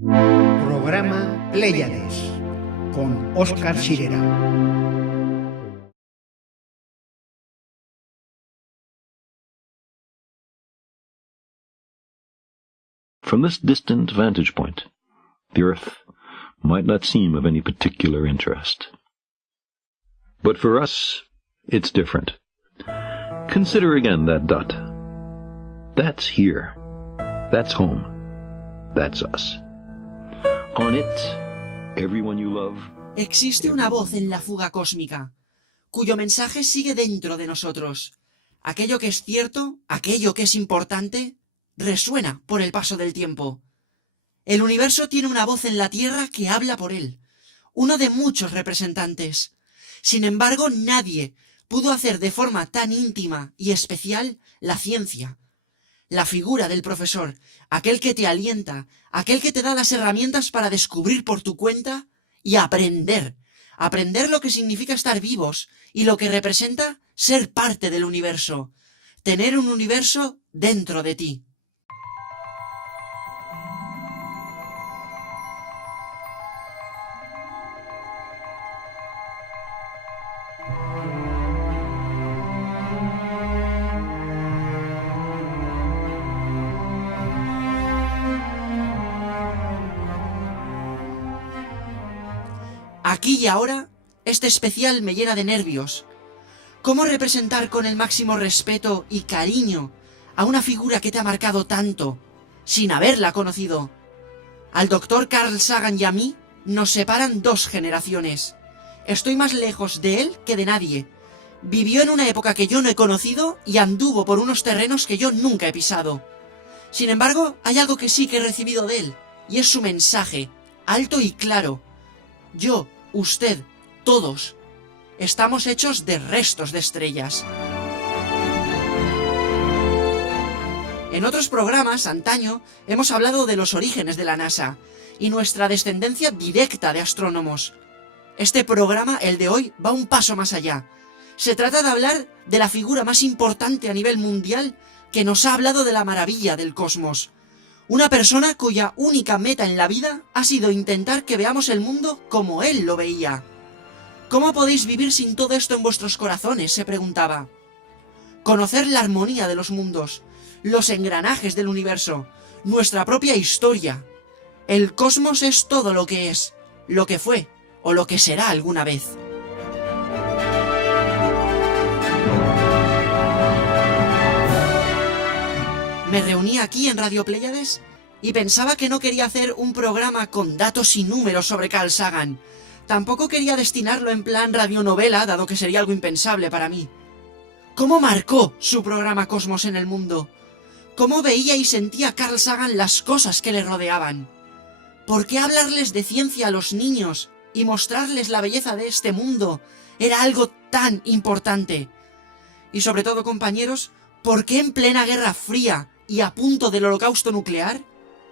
Programa Pléyades con Óscar Sirera. From this distant vantage point, the Earth might not seem of any particular interest. But for us, it's different. Consider again that dot. That's here. That's home. That's us. On it, everyone you love. Existe una voz en la fuga cósmica, cuyo mensaje sigue dentro de nosotros. Aquello que es cierto, aquello que es importante, resuena por el paso del tiempo. El universo tiene una voz en la Tierra que habla por él, uno de muchos representantes. Sin embargo, nadie pudo hacer de forma tan íntima y especial la ciencia. La figura del profesor, aquel que te alienta, aquel que te da las herramientas para descubrir por tu cuenta y aprender lo que significa estar vivos y lo que representa ser parte del universo, tener un universo dentro de ti. Aquí y ahora, este especial me llena de nervios. ¿Cómo representar con el máximo respeto y cariño a una figura que te ha marcado tanto, sin haberla conocido? Al doctor Carl Sagan y a mí nos separan 2 generaciones. Estoy más lejos de él que de nadie. Vivió en una época que yo no he conocido y anduvo por unos terrenos que yo nunca he pisado. Sin embargo, hay algo que sí que he recibido de él, y es su mensaje, alto y claro. Yo, usted, todos, estamos hechos de restos de estrellas. En otros programas, antaño, hemos hablado de los orígenes de la NASA y nuestra descendencia directa de astrónomos. Este programa, el de hoy, va un paso más allá. Se trata de hablar de la figura más importante a nivel mundial que nos ha hablado de la maravilla del cosmos. Una persona cuya única meta en la vida ha sido intentar que veamos el mundo como él lo veía. ¿Cómo podéis vivir sin todo esto en vuestros corazones?, se preguntaba. Conocer la armonía de los mundos, los engranajes del universo, nuestra propia historia. El cosmos es todo lo que es, lo que fue o lo que será alguna vez. Me reuní aquí en Radio Pléyades y pensaba que no quería hacer un programa con datos y números sobre Carl Sagan. Tampoco quería destinarlo en plan radionovela, dado que sería algo impensable para mí. ¿Cómo marcó su programa Cosmos en el mundo? ¿Cómo veía y sentía Carl Sagan las cosas que le rodeaban? ¿Por qué hablarles de ciencia a los niños y mostrarles la belleza de este mundo era algo tan importante? Y sobre todo, compañeros, ¿por qué en plena Guerra Fría y a punto del holocausto nuclear,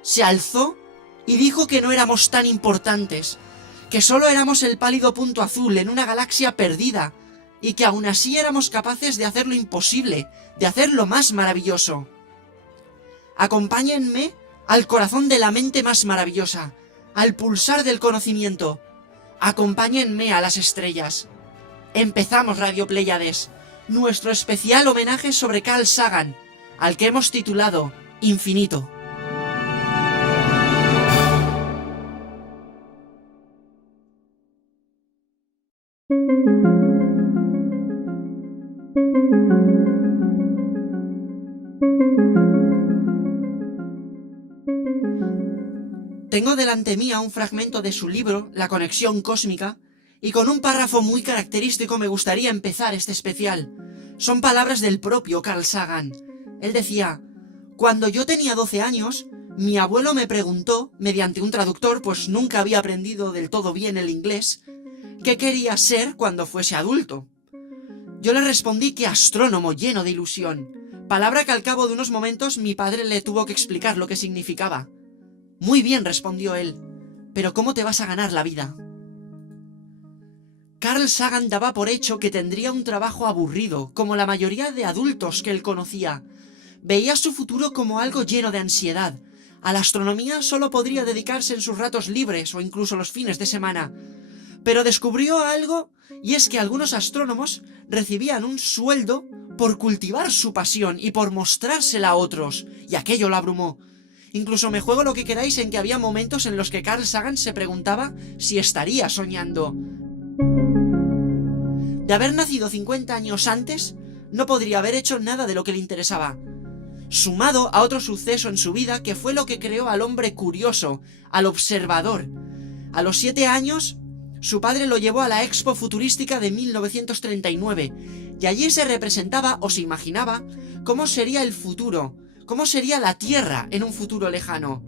se alzó y dijo que no éramos tan importantes, que solo éramos el pálido punto azul en una galaxia perdida, y que aún así éramos capaces de hacer lo imposible, de hacer lo más maravilloso? Acompáñenme al corazón de la mente más maravillosa, al pulsar del conocimiento. Acompáñenme a las estrellas. Empezamos Radio Pléyades, nuestro especial homenaje sobre Carl Sagan, al que hemos titulado Infinito. Tengo delante mía un fragmento de su libro, La conexión cósmica, y con un párrafo muy característico me gustaría empezar este especial. Son palabras del propio Carl Sagan. Él decía: cuando yo tenía 12 años, mi abuelo me preguntó, mediante un traductor, pues nunca había aprendido del todo bien el inglés, qué quería ser cuando fuese adulto. Yo le respondí que astrónomo, lleno de ilusión, palabra que al cabo de unos momentos mi padre le tuvo que explicar lo que significaba. Muy bien, respondió él, pero ¿cómo te vas a ganar la vida? Carl Sagan daba por hecho que tendría un trabajo aburrido, como la mayoría de adultos que él conocía. Veía su futuro como algo lleno de ansiedad, A la astronomía solo podría dedicarse en sus ratos libres o incluso los fines de semana. Pero descubrió algo, y es que algunos astrónomos recibían un sueldo por cultivar su pasión y por mostrársela a otros, y aquello lo abrumó. Incluso me juego lo que queráis en que había momentos en los que Carl Sagan se preguntaba si estaría soñando. De haber nacido 50 años antes, no podría haber hecho nada de lo que le interesaba. Sumado a otro suceso en su vida que fue lo que creó al hombre curioso, al observador. A los 7 años, su padre lo llevó a la Expo Futurística de 1939, y allí se representaba o se imaginaba cómo sería el futuro, cómo sería la Tierra en un futuro lejano.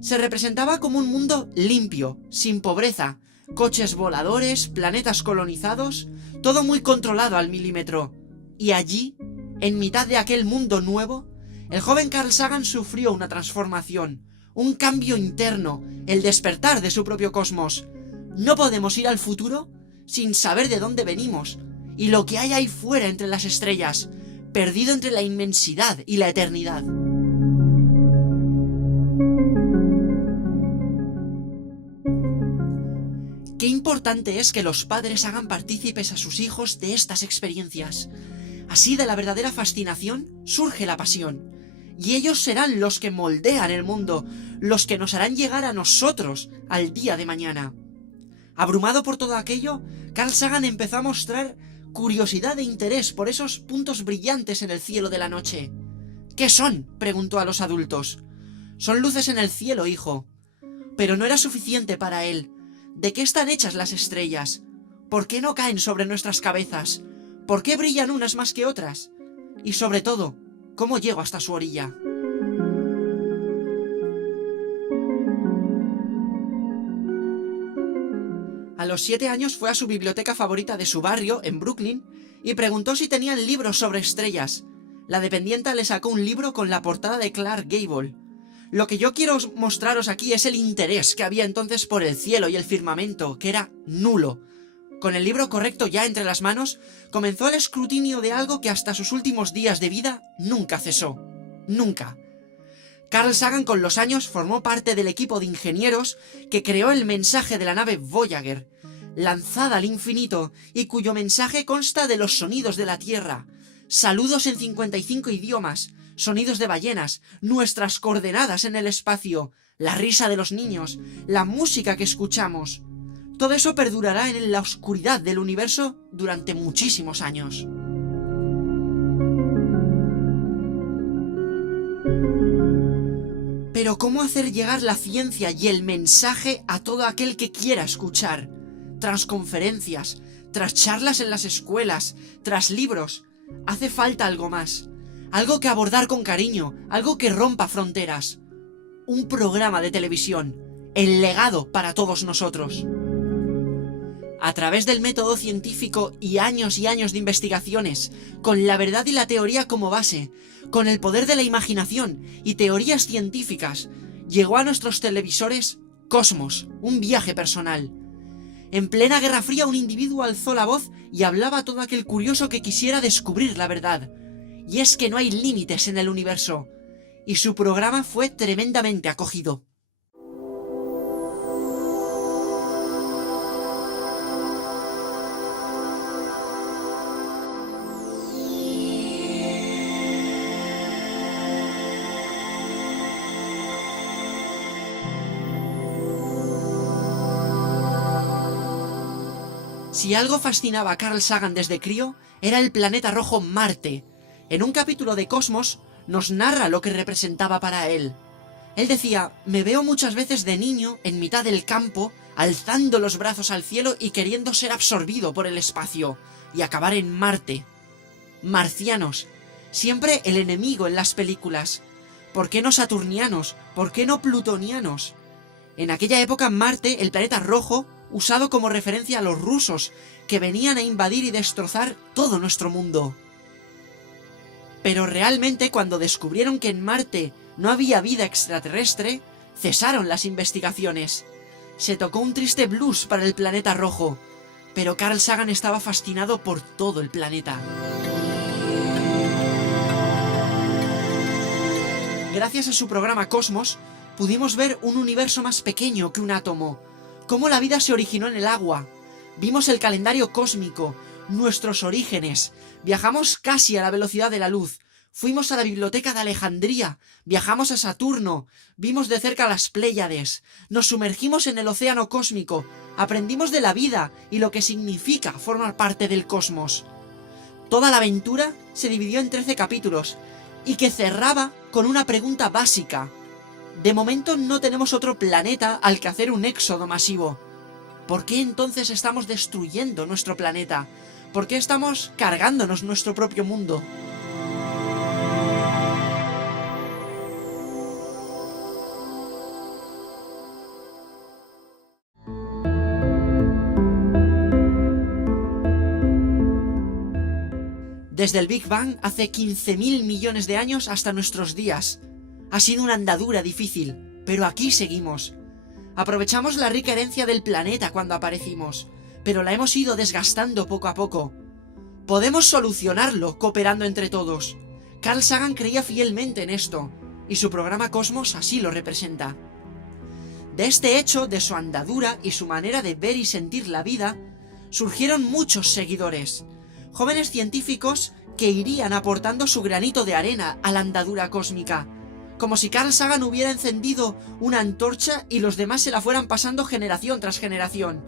Se representaba como un mundo limpio, sin pobreza, coches voladores, planetas colonizados, todo muy controlado al milímetro. Y allí, en mitad de aquel mundo nuevo, el joven Carl Sagan sufrió una transformación, un cambio interno, el despertar de su propio cosmos. No podemos ir al futuro sin saber de dónde venimos y lo que hay ahí fuera entre las estrellas, perdido entre la inmensidad y la eternidad. Qué importante es que los padres hagan partícipes a sus hijos de estas experiencias. Así de la verdadera fascinación surge la pasión, y ellos serán los que moldean el mundo, los que nos harán llegar a nosotros al día de mañana. Abrumado por todo aquello, Carl Sagan empezó a mostrar curiosidad e interés por esos puntos brillantes en el cielo de la noche. ¿Qué son?, preguntó a los adultos. Son luces en el cielo, hijo. Pero no era suficiente para él. ¿De qué están hechas las estrellas? ¿Por qué no caen sobre nuestras cabezas? ¿Por qué brillan unas más que otras? Y sobre todo, ¿cómo llego hasta su orilla? A los 7 años fue a su biblioteca favorita de su barrio, en Brooklyn, y preguntó si tenían libros sobre estrellas. La dependienta le sacó un libro con la portada de Clark Gable. Lo que yo quiero mostraros aquí es el interés que había entonces por el cielo y el firmamento, que era nulo. Con el libro correcto ya entre las manos, comenzó el escrutinio de algo que hasta sus últimos días de vida nunca cesó. Nunca. Carl Sagan con los años formó parte del equipo de ingenieros que creó el mensaje de la nave Voyager, lanzada al infinito y cuyo mensaje consta de los sonidos de la Tierra, saludos en 55 idiomas, sonidos de ballenas, nuestras coordenadas en el espacio, la risa de los niños, la música que escuchamos. Todo eso perdurará en la oscuridad del universo durante muchísimos años. Pero ¿cómo hacer llegar la ciencia y el mensaje a todo aquel que quiera escuchar? Tras conferencias, tras charlas en las escuelas, tras libros, hace falta algo más. Algo que abordar con cariño, algo que rompa fronteras. Un programa de televisión, el legado para todos nosotros. A través del método científico y años de investigaciones, con la verdad y la teoría como base, con el poder de la imaginación y teorías científicas, llegó a nuestros televisores Cosmos, un viaje personal. En plena Guerra Fría un individuo alzó la voz y hablaba a todo aquel curioso que quisiera descubrir la verdad. Y es que no hay límites en el universo. Y su programa fue tremendamente acogido. Si algo fascinaba a Carl Sagan desde crío, era el planeta rojo Marte. En un capítulo de Cosmos nos narra lo que representaba para él. Él decía: me veo muchas veces de niño en mitad del campo, alzando los brazos al cielo y queriendo ser absorbido por el espacio, y acabar en Marte. Marcianos, siempre el enemigo en las películas. ¿Por qué no saturnianos? ¿Por qué no plutonianos? En aquella época Marte, el planeta rojo, usado como referencia a los rusos, que venían a invadir y destrozar todo nuestro mundo. Pero realmente cuando descubrieron que en Marte no había vida extraterrestre, cesaron las investigaciones. Se tocó un triste blues para el planeta rojo, pero Carl Sagan estaba fascinado por todo el planeta. Gracias a su programa Cosmos, pudimos ver un universo más pequeño que un átomo, cómo la vida se originó en el agua, vimos el calendario cósmico, nuestros orígenes, viajamos casi a la velocidad de la luz, fuimos a la biblioteca de Alejandría, viajamos a Saturno, vimos de cerca las Pléyades, nos sumergimos en el océano cósmico, aprendimos de la vida y lo que significa formar parte del cosmos. Toda la aventura se dividió en 13 capítulos y que cerraba con una pregunta básica. De momento no tenemos otro planeta al que hacer un éxodo masivo. ¿Por qué entonces estamos destruyendo nuestro planeta? ¿Por qué estamos cargándonos nuestro propio mundo? Desde el Big Bang hace 15.000 millones de años hasta nuestros días. Ha sido una andadura difícil, pero aquí seguimos. Aprovechamos la rica herencia del planeta cuando aparecimos, pero la hemos ido desgastando poco a poco. Podemos solucionarlo cooperando entre todos. Carl Sagan creía fielmente en esto, y su programa Cosmos así lo representa. De este hecho, de su andadura y su manera de ver y sentir la vida, surgieron muchos seguidores. Jóvenes científicos que irían aportando su granito de arena a la andadura cósmica, como si Carl Sagan hubiera encendido una antorcha y los demás se la fueran pasando generación tras generación.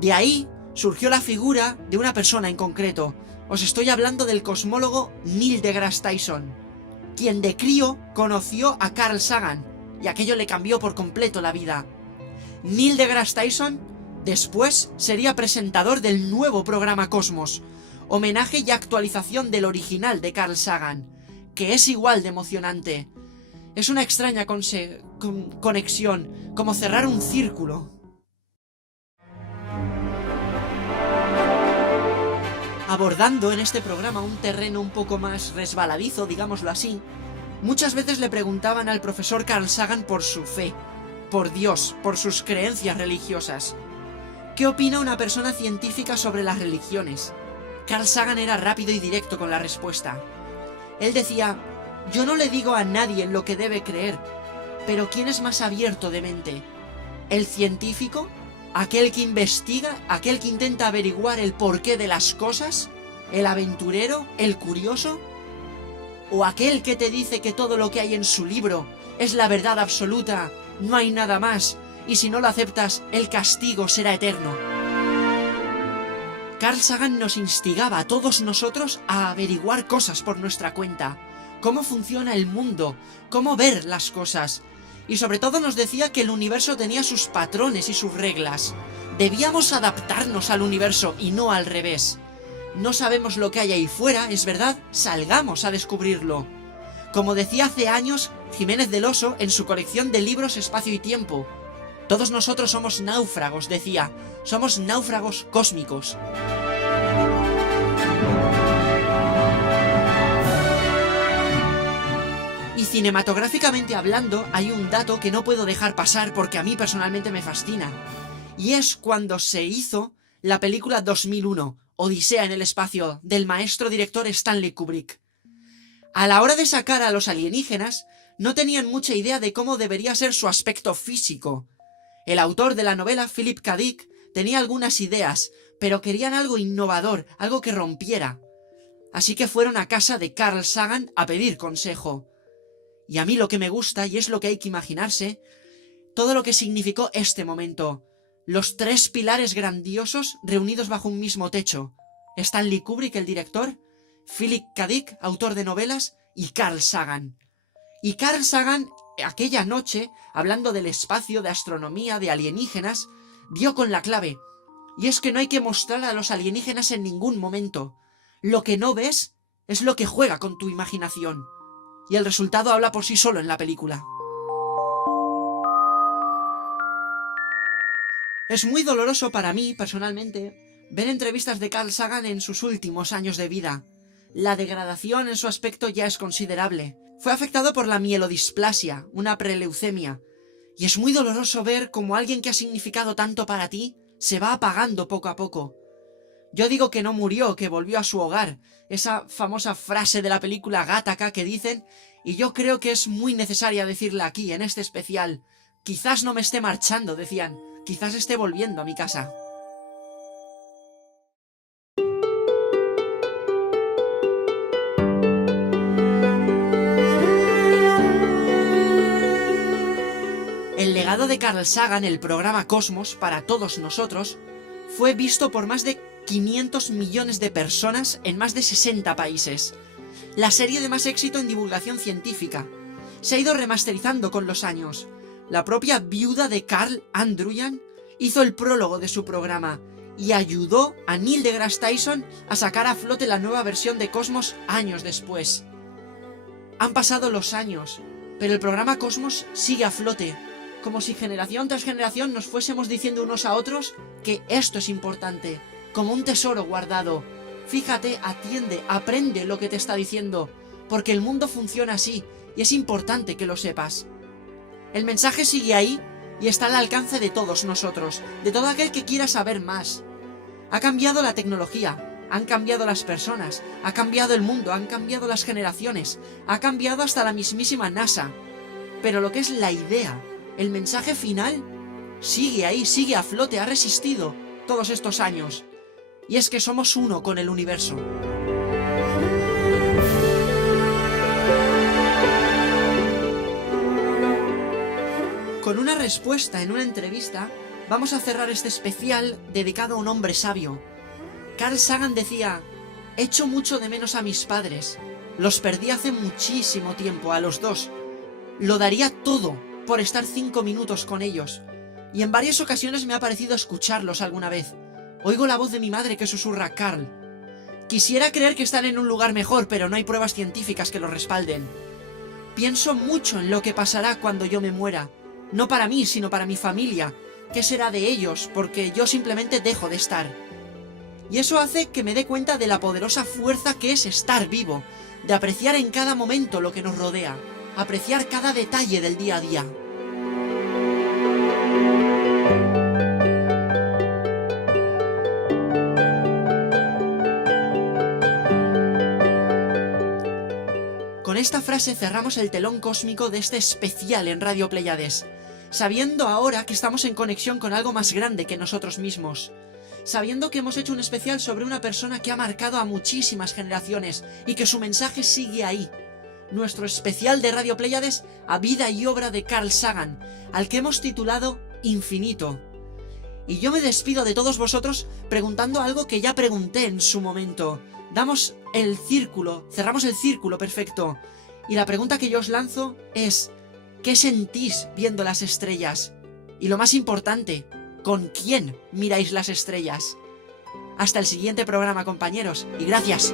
De ahí surgió la figura de una persona en concreto. Os estoy hablando del cosmólogo Neil deGrasse Tyson, quien de crío conoció a Carl Sagan, y aquello le cambió por completo la vida. Neil deGrasse Tyson después sería presentador del nuevo programa Cosmos, homenaje y actualización del original de Carl Sagan, que es igual de emocionante. Es una extraña conexión, como cerrar un círculo. Abordando en este programa un terreno un poco más resbaladizo, digámoslo así, muchas veces le preguntaban al profesor Carl Sagan por su fe, por Dios, por sus creencias religiosas. ¿Qué opina una persona científica sobre las religiones? Carl Sagan era rápido y directo con la respuesta. Él decía: yo no le digo a nadie en lo que debe creer, pero ¿quién es más abierto de mente? ¿El científico? ¿Aquel que investiga? ¿Aquel que intenta averiguar el porqué de las cosas? ¿El aventurero? ¿El curioso? ¿O aquel que te dice que todo lo que hay en su libro es la verdad absoluta, no hay nada más, y si no lo aceptas, el castigo será eterno? Carl Sagan nos instigaba a todos nosotros a averiguar cosas por nuestra cuenta, cómo funciona el mundo, cómo ver las cosas, y sobre todo nos decía que el universo tenía sus patrones y sus reglas. Debíamos adaptarnos al universo y no al revés. No sabemos lo que hay ahí fuera, es verdad, salgamos a descubrirlo. Como decía hace años Jiménez del Oso en su colección de libros Espacio y Tiempo, todos nosotros somos náufragos, decía, somos náufragos cósmicos. Y cinematográficamente hablando, hay un dato que no puedo dejar pasar porque a mí personalmente me fascina. Y es cuando se hizo la película 2001, Odisea en el espacio, del maestro director Stanley Kubrick. A la hora de sacar a los alienígenas, no tenían mucha idea de cómo debería ser su aspecto físico. El autor de la novela, Philip K. Dick, tenía algunas ideas, pero querían algo innovador, algo que rompiera. Así que fueron a casa de Carl Sagan a pedir consejo. Y a mí lo que me gusta, y es lo que hay que imaginarse, todo lo que significó este momento. Los tres pilares grandiosos reunidos bajo un mismo techo. Stanley Kubrick, el director, Philip K. Dick, autor de novelas, y Carl Sagan. Y Carl Sagan, aquella noche, hablando del espacio, de astronomía, de alienígenas, dio con la clave. Y es que no hay que mostrar a los alienígenas en ningún momento. Lo que no ves es lo que juega con tu imaginación. Y el resultado habla por sí solo en la película. Es muy doloroso para mí, personalmente, ver entrevistas de Carl Sagan en sus últimos años de vida. La degradación en su aspecto ya es considerable. Fue afectado por la mielodisplasia, una preleucemia. Y es muy doloroso ver cómo alguien que ha significado tanto para ti se va apagando poco a poco. Yo digo que no murió, que volvió a su hogar. Esa famosa frase de la película Gattaca que dicen: Y yo creo que es muy necesaria decirla aquí, en este especial. Quizás no me esté marchando, decían. Quizás esté volviendo a mi casa. El legado de Carl Sagan, el programa Cosmos, para todos nosotros, fue visto por más de 500 millones de personas en más de 60 países. La serie de más éxito en divulgación científica. Se ha ido remasterizando con los años. La propia viuda de Carl, Ann Druyan, hizo el prólogo de su programa y ayudó a Neil deGrasse Tyson a sacar a flote la nueva versión de Cosmos años después. Han pasado los años, pero el programa Cosmos sigue a flote, como si generación tras generación nos fuésemos diciendo unos a otros que esto es importante, como un tesoro guardado. Fíjate, atiende, aprende lo que te está diciendo, porque el mundo funciona así y es importante que lo sepas. El mensaje sigue ahí y está al alcance de todos nosotros, de todo aquel que quiera saber más. Ha cambiado la tecnología, han cambiado las personas, ha cambiado el mundo, han cambiado las generaciones, ha cambiado hasta la mismísima NASA. Pero lo que es la idea, el mensaje final, sigue ahí, sigue a flote, ha resistido todos estos años. Y es que somos uno con el universo. Con una respuesta en una entrevista, vamos a cerrar este especial dedicado a un hombre sabio. Carl Sagan decía: echo mucho de menos a mis padres. Los perdí hace muchísimo tiempo, a los dos. Lo daría todo por estar 5 minutos con ellos. Y en varias ocasiones me ha parecido escucharlos alguna vez. Oigo la voz de mi madre que susurra: Carl. Quisiera creer que están en un lugar mejor, pero no hay pruebas científicas que lo respalden. Pienso mucho en lo que pasará cuando yo me muera. No para mí, sino para mi familia. ¿Qué será de ellos? Porque yo simplemente dejo de estar. Y eso hace que me dé cuenta de la poderosa fuerza que es estar vivo, de apreciar en cada momento lo que nos rodea, apreciar cada detalle del día a día. Con esta frase cerramos el telón cósmico de este especial en Radio Pléyades, sabiendo ahora que estamos en conexión con algo más grande que nosotros mismos, sabiendo que hemos hecho un especial sobre una persona que ha marcado a muchísimas generaciones y que su mensaje sigue ahí. Nuestro especial de Radio Pléyades a vida y obra de Carl Sagan, al que hemos titulado Infinito. Y yo me despido de todos vosotros preguntando algo que ya pregunté en su momento. Damos el círculo, cerramos el círculo perfecto. Y la pregunta que yo os lanzo es: ¿qué sentís viendo las estrellas? Y lo más importante, ¿con quién miráis las estrellas? Hasta el siguiente programa, compañeros, y gracias.